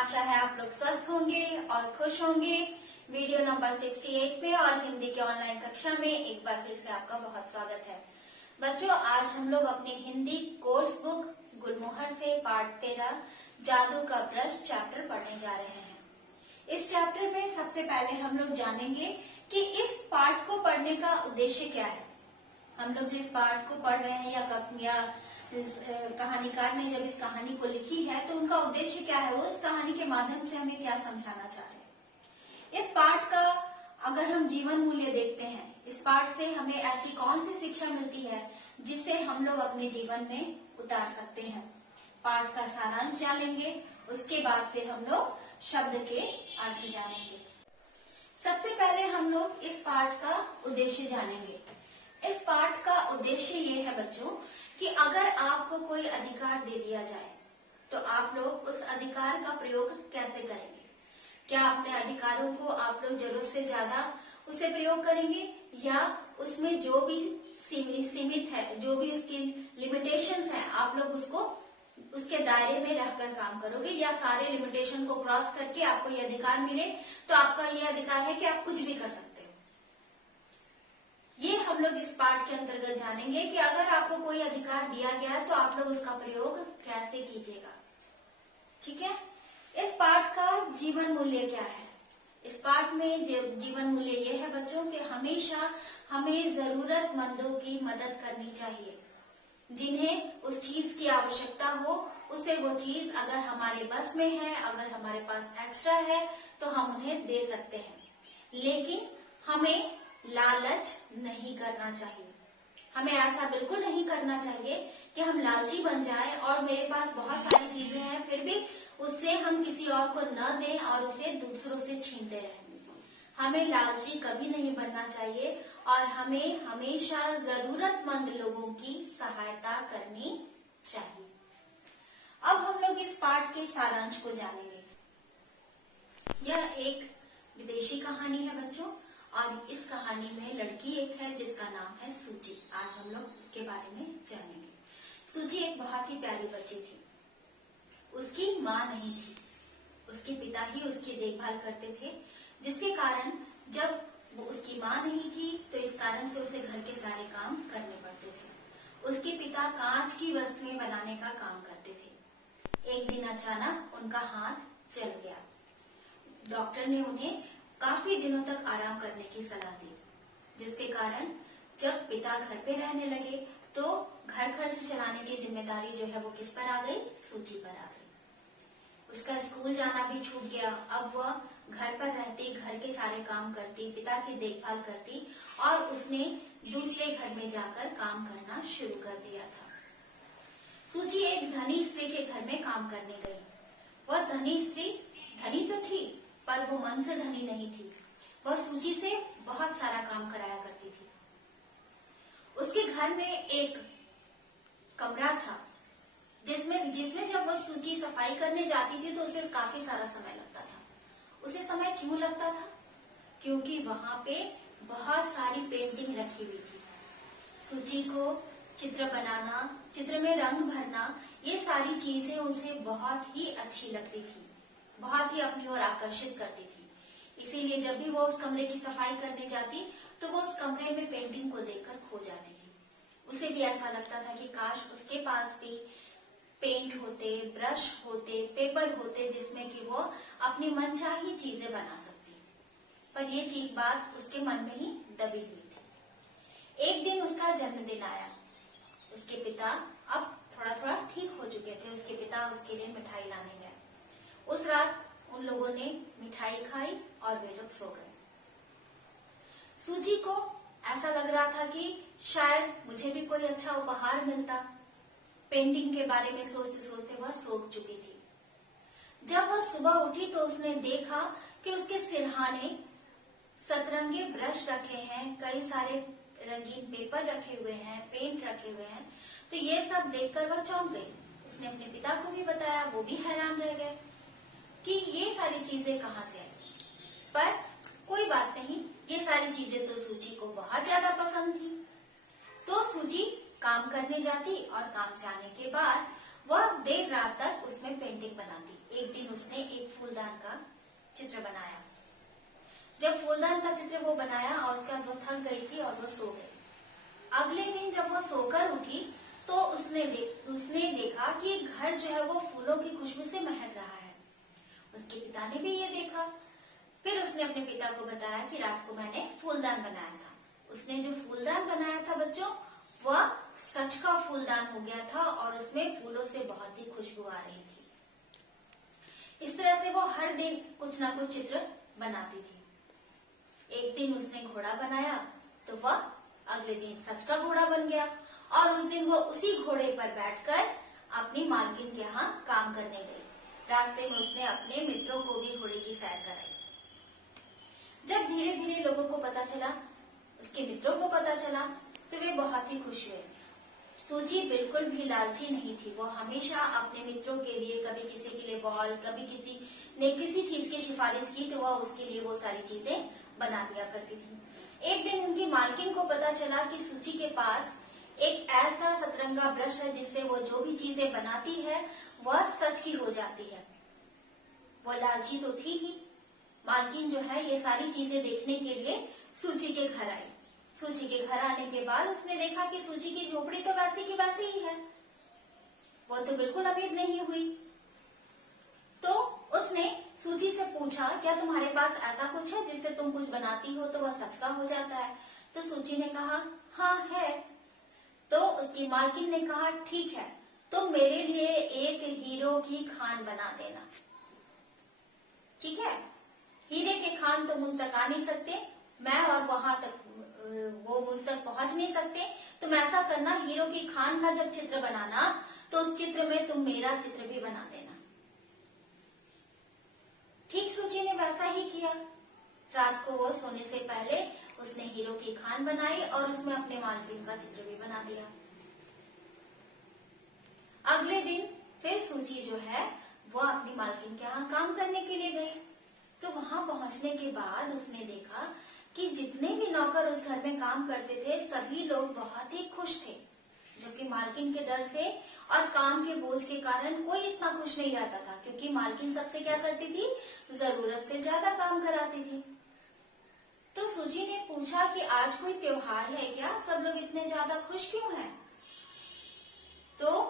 आशा है आप लोग स्वस्थ होंगे और खुश होंगे। वीडियो नंबर 68 पे और हिंदी के ऑनलाइन कक्षा में एक बार फिर से आपका बहुत स्वागत है। बच्चों, आज हम लोग अपनी हिंदी कोर्स बुक गुलमोहर से पाठ 13 जादू का ब्रश चैप्टर पढ़ने जा रहे हैं। इस चैप्टर में सबसे पहले हम लोग जानेंगे कि इस पाठ को पढ़ने का उद्देश्य क्या है। हम लोग जो इस पाठ को पढ़ रहे हैं या इस कहानीकार ने जब इस कहानी को लिखी है तो उनका उद्देश्य क्या है, वो इस कहानी के माध्यम से हमें क्या समझाना चाह रहे हैं। इस पाठ का अगर हम जीवन मूल्य देखते हैं, इस पाठ से हमें ऐसी कौन सी शिक्षा मिलती है जिसे हम लोग अपने जीवन में उतार सकते हैं। पाठ का सारांश जानेंगे, उसके बाद फिर हम लोग शब्द के अर्थ जानेंगे। सबसे पहले हम लोग इस पाठ का उद्देश्य जानेंगे। इस पाठ का उद्देश्य ये है बच्चों कि अगर आपको कोई अधिकार दे दिया जाए तो आप लोग उस अधिकार का प्रयोग कैसे करेंगे। क्या अपने अधिकारों को आप लोग जरूरत से ज्यादा उसे प्रयोग करेंगे या उसमें जो भी सीमित है, जो भी उसकी लिमिटेशंस है, आप लोग उसको उसके दायरे में रहकर काम करोगे या सारे लिमिटेशन को क्रॉस करके आपको ये अधिकार मिले तो आपका ये अधिकार है कि आप कुछ भी कर सकते हो। ये हम लोग इस पाठ के अंतर्गत जानेंगे कि अगर आपको कोई अधिकार दिया गया तो आप लोग उसका प्रयोग कैसे कीजिएगा। ठीक है। इस पाठ का जीवन मूल्य क्या है। इस पाठ में जीवन मूल्य ये है बच्चों कि हमेशा हमें जरूरतमंदों की मदद करनी चाहिए। जिन्हें उस चीज की आवश्यकता हो उसे वो चीज अगर हमारे बस में है, अगर हमारे पास एक्स्ट्रा है तो हम उन्हें दे सकते हैं। लेकिन हमें लालच नहीं करना चाहिए। हमें ऐसा बिल्कुल नहीं करना चाहिए कि हम लालची बन जाएं और मेरे पास बहुत सारी चीजें हैं फिर भी उससे हम किसी और को न दें और उसे दूसरों से छीनते रहें। हमें लालची कभी नहीं बनना चाहिए और हमें हमेशा जरूरतमंद लोगों की सहायता करनी चाहिए। अब हम लोग इस पाठ के सारांश को जानेंगे। यह एक विदेशी कहानी है बच्चों और इस कहानी में लड़की एक है जिसका नाम है सूची। आज हम लोग इसके बारे में जानेंगे। सूची एक बहुत ही प्यारी बच्ची थी। उसकी माँ नहीं थी, उसके पिता ही उसकी देखभाल करते थे, जिसके कारण जब वो उसकी माँ नहीं थी तो इस कारण से उसे घर के सारे काम करने पड़ते थे। उसके पिता कांच की वस्तुएं बनाने का काम करते थे। एक दिन अचानक उनका हाथ जल गया। डॉक्टर ने उन्हें काफी दिनों तक आराम करने की सलाह दी, जिसके कारण जब पिता घर पे रहने लगे तो घर खर्च चलाने की जिम्मेदारी जो है वो किस पर आ गई, सूची पर आ गई। उसका स्कूल जाना भी छूट गया। अब वह घर पर रहती, घर के सारे काम करती, पिता की देखभाल करती और उसने दूसरे घर में जाकर काम करना शुरू कर दिया था। सूची एक धनी स्त्री के घर में काम करने गई। वह धनी स्त्री धनी तो थी पर वो मन से धनी नहीं थी। वह सूची से बहुत सारा काम कराया करती थी। उसके घर में एक कमरा था जिसमें जब वह सूची सफाई करने जाती थी तो उसे काफी सारा समय लगता था। उसे समय क्यों लगता था? क्योंकि वहां पे बहुत सारी पेंटिंग रखी हुई थी। सूची को चित्र बनाना, चित्र में रंग भरना, ये सारी चीजें उसे बहुत ही अच्छी लगती थी, बहुत ही अपनी ओर आकर्षित करती थी। इसीलिए जब भी वो उस कमरे की सफाई करने जाती तो वो उस कमरे में पेंटिंग को देखकर खो जाती थी। उसे भी ऐसा लगता था कि काश उसके पास भी पेंट होते, ब्रश होते, पेपर होते जिसमें कि वो अपनी मनचाही चीजें बना सकती। पर ये चीज बात उसके मन में ही दबी हुई थी। एक दिन उसका जन्मदिन आया। उसके पिता अब थोड़ा थोड़ा ठीक हो चुके थे। उसके पिता उसके लिए मिठाई लाने गए। उस रात उन लोगों ने मिठाई खाई और वे लोग सो गए। सूजी को ऐसा लग रहा था कि शायद मुझे भी कोई अच्छा उपहार मिलता। पेंटिंग के बारे में सोचते सोचते वह सो चुकी थी। जब वह सुबह उठी तो उसने देखा कि उसके सिरहाने सतरंगे ब्रश रखे हैं, कई सारे रंगीन पेपर रखे हुए हैं, पेंट रखे हुए हैं। तो ये सब देखकर वह चौंक गई। उसने अपने पिता को भी बताया, वो भी हैरान रह गए कि ये सारी चीजें कहाँ से आई। पर कोई बात नहीं, ये सारी चीजें तो सूची को बहुत ज्यादा पसंद थी। तो सूची काम करने जाती और काम से आने के बाद वह देर रात तक उसमें पेंटिंग बनाती। एक दिन उसने एक फूलदान का चित्र बनाया। जब फूलदान का चित्र वो बनाया और उसके बाद वो थक गई थी और वो सो गई। अगले दिन जब वो सोकर उठी तो उसने देखा कि घर जो है वो फूलों की खुशबू से महक रहा है। उसके पिता ने भी ये देखा। फिर उसने अपने पिता को बताया कि रात को मैंने फूलदान बनाया था। उसने जो फूलदान बनाया था बच्चों, वह सच का फूलदान हो गया था और उसमें फूलों से बहुत ही खुशबू आ रही थी। इस तरह से वो हर दिन कुछ ना कुछ चित्र बनाती थी। एक दिन उसने घोड़ा बनाया तो वह अगले दिन सच का घोड़ा बन गया और उस दिन वो उसी घोड़े पर बैठकर अपनी मालकिन के यहाँ काम करने गई। रास्ते में उसने अपने मित्रों को भी घोड़े की सैर कराई। जब धीरे धीरे लोगों को पता चला, उसके मित्रों को पता चला, तो वे बहुत ही खुश हुए। सूची बिल्कुल भी लालची नहीं थी। वो हमेशा अपने मित्रों के लिए, कभी किसी के लिए बॉल, कभी किसी ने किसी चीज की सिफारिश की तो वह उसके लिए वो सारी चीजें बना दिया करती थी। एक दिन उनकी मालकिन को पता चला कि सूची के पास एक ऐसा सतरंगा ब्रश है जिससे वो जो भी चीजें बनाती है वह सच की हो जाती है। वो लालची तो थी ही। मालकिन जो है ये सारी चीजें देखने के लिए सूची के घर आई। सूची के घर आने के बाद उसने देखा कि सूची की झोपड़ी तो वैसी की वैसी ही है, वो तो बिल्कुल अमीर नहीं हुई। तो उसने सूची से पूछा, क्या तुम्हारे पास ऐसा कुछ है जिससे तुम कुछ बनाती हो तो वह सच का हो जाता है? तो सूची ने कहा, हाँ है। तो उसकी मालकिन ने कहा, ठीक है, तुम मेरे लिए एक हीरो की खान बना देना। ठीक है, हीरे के खान तो मुझ तक आ नहीं सकते, मैं और वहां तक वो मुझ तक पहुंच नहीं सकते। तुम ऐसा करना, हीरो की खान का जब चित्र बनाना तो उस चित्र में तुम मेरा चित्र भी बना देना। ठीक सूची ने वैसा ही किया। रात को वो सोने से पहले उसने हीरो की खान बनाई और उसमें अपने मालकिन का चित्र भी बना दिया। अगले दिन फिर सूची जो है वो अपनी मालकिन के यहाँ काम करने के लिए गई। तो वहां पहुंचने के बाद उसने देखा कि जितने भी नौकर उस घर में काम करते थे सभी लोग बहुत ही खुश थे, जबकि मालकिन के डर से और काम के बोझ के कारण कोई इतना खुश नहीं रहता था, क्योंकि मालकिन सबसे क्या करती थी, जरूरत से ज्यादा काम कराती थी। तो सूजी ने पूछा कि आज कोई त्योहार है क्या, सब लोग इतने ज्यादा खुश क्यों हैं? तो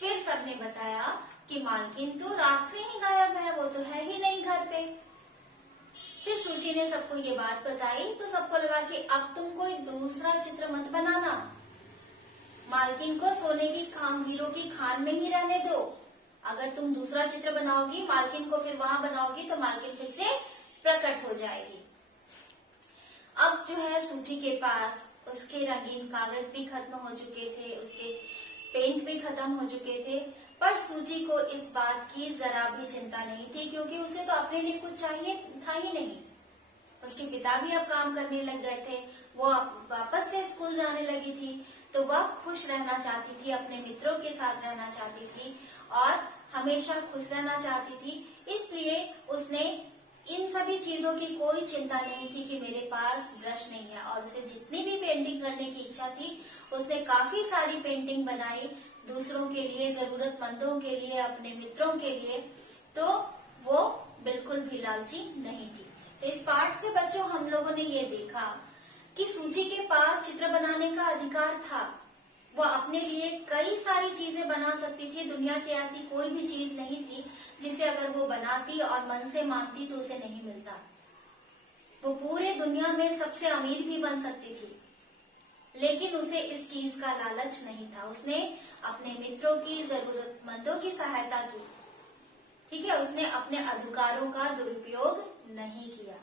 फिर सबने बताया कि मालकिन तो रात से ही गायब है, वो तो है ही नहीं घर पे। फिर सूची ने सबको ये बात बताई तो सबको लगा कि अब तुम कोई दूसरा चित्र मत बनाना, मालकिन को सोने की खान, हीरो की खान में ही रहने दो। अगर तुम दूसरा चित्र बनाओगी, मालकिन को फिर वहां बनाओगी तो मालकिन फिर से प्रकट हो जाएगी। अब जो है सूची के पास उसके रंगीन कागज भी खत्म हो चुके थे, उसके पेंट भी खत्म हो चुके थे, पर सूची को इस बात की जरा भी चिंता नहीं थी, क्योंकि उसे तो अपने लिए कुछ चाहिए था ही नहीं। उसके पिता भी अब काम करने लग गए थे, वो अब वापस से स्कूल जाने लगी थी, तो वह खुश रहना चाहती थी, अपने मित्रों के साथ रहना चाहती थी और हमेशा खुश रहना चाहती थी। इसलिए उसने इन सभी चीजों की कोई चिंता नहीं की कि मेरे पास ब्रश नहीं है, और उसे जितनी भी पेंटिंग करने की इच्छा थी उसने काफी सारी पेंटिंग बनाई, दूसरों के लिए, जरूरतमंदों के लिए, अपने मित्रों के लिए। तो वो बिल्कुल भी लालची नहीं थी। तो इस पाठ से बच्चों हम लोगों ने ये देखा कि सूची के पास चित्र बनाने का अधिकार था। वो अपने लिए कई सारी चीजें बना सकती थी। दुनिया की ऐसी कोई भी चीज नहीं थी जिसे अगर वो बनाती और मन से मांगती तो उसे नहीं मिलता। वो पूरे दुनिया में सबसे अमीर भी बन सकती थी, लेकिन उसे इस चीज का लालच नहीं था। उसने अपने मित्रों की, जरूरतमंदों की सहायता की। ठीक है, उसने अपने अधिकारों का दुरुपयोग नहीं किया।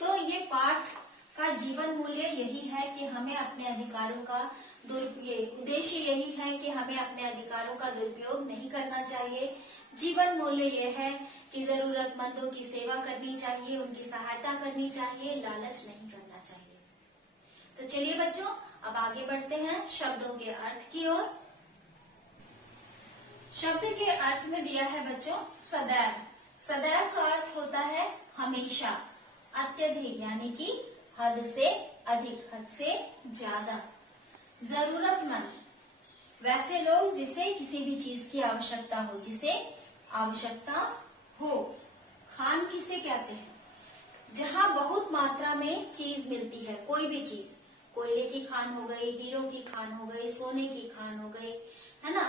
तो ये पाठ का जीवन मूल्य यही है कि हमें अपने अधिकारों का उद्देश्य यही है कि हमें अपने अधिकारों का दुरुपयोग नहीं करना चाहिए। जीवन मूल्य यह है कि जरूरतमंदों की सेवा करनी चाहिए, उनकी सहायता करनी चाहिए, लालच नहीं करना चाहिए। तो चलिए बच्चों, अब आगे बढ़ते हैं शब्दों के अर्थ की ओर। शब्द के अर्थ में दिया है बच्चों सदैव। सदैव का अर्थ होता है हमेशा, अत्यधिक यानी कि हद से अधिक, हद से ज्यादा। जरूरतमंद, वैसे लोग जिसे किसी भी चीज की आवश्यकता हो, जिसे आवश्यकता हो। खान किसे कहते हैं? जहाँ बहुत मात्रा में चीज मिलती है, कोई भी चीज, कोयले की खान हो गई, हीरो की खान हो गई, सोने की खान हो गई, है ना।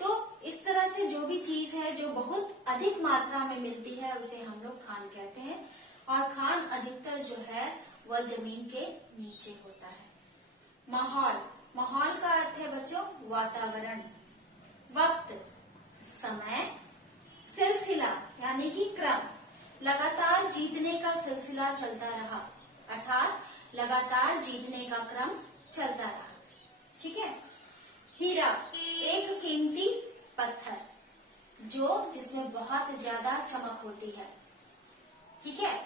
तो इस तरह से जो भी चीज है जो बहुत अधिक मात्रा में मिलती है उसे हम लोग खान कहते हैं। और खान अधिकतर जो है वह जमीन के नीचे होता है। माहौल, माहौल का अर्थ है बच्चों वातावरण। वक्त, समय। सिलसिला यानी कि क्रम, लगातार जीतने का सिलसिला चलता रहा, अर्थात लगातार जीतने का क्रम चलता रहा। ठीक है। हीरा, एक कीमती पत्थर जिसमें बहुत ज्यादा चमक होती है। ठीक है।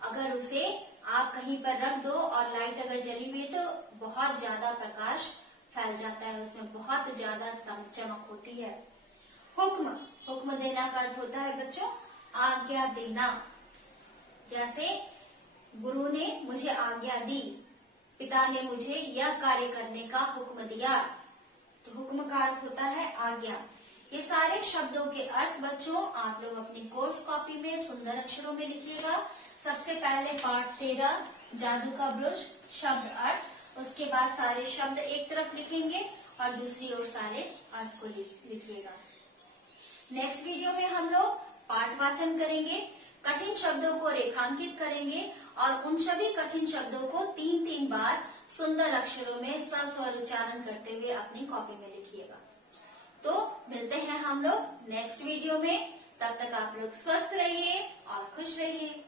अगर उसे आप कहीं पर रख दो और लाइट अगर जली हुई तो बहुत ज्यादा प्रकाश फैल जाता है, उसमें बहुत ज्यादा चमक होती है। हुक्म, हुक्म देना का अर्थ होता है बच्चों आज्ञा देना। जैसे गुरु ने मुझे आज्ञा दी, पिता ने मुझे यह कार्य करने का हुक्म दिया, तो हुक्म का अर्थ होता है आज्ञा। ये सारे शब्दों के अर्थ बच्चों आप लोग अपनी कोर्स कॉपी में सुंदर अक्षरों में लिखिएगा। सबसे पहले पाठ 13 जादू का ब्रुश शब्द अर्थ, उसके बाद सारे शब्द एक तरफ लिखेंगे और दूसरी ओर सारे अर्थ को लिखिएगा। नेक्स्ट वीडियो में हम लोग पाठ वाचन करेंगे, कठिन शब्दों को रेखांकित करेंगे और उन सभी कठिन शब्दों को 3-3 बार सुंदर अक्षरों में सस्वर उच्चारण करते हुए अपनी कॉपी में लिखिएगा। तो मिलते हैं हम लोग नेक्स्ट वीडियो में, तब तक आप लोग स्वस्थ रहिए और खुश रहिए।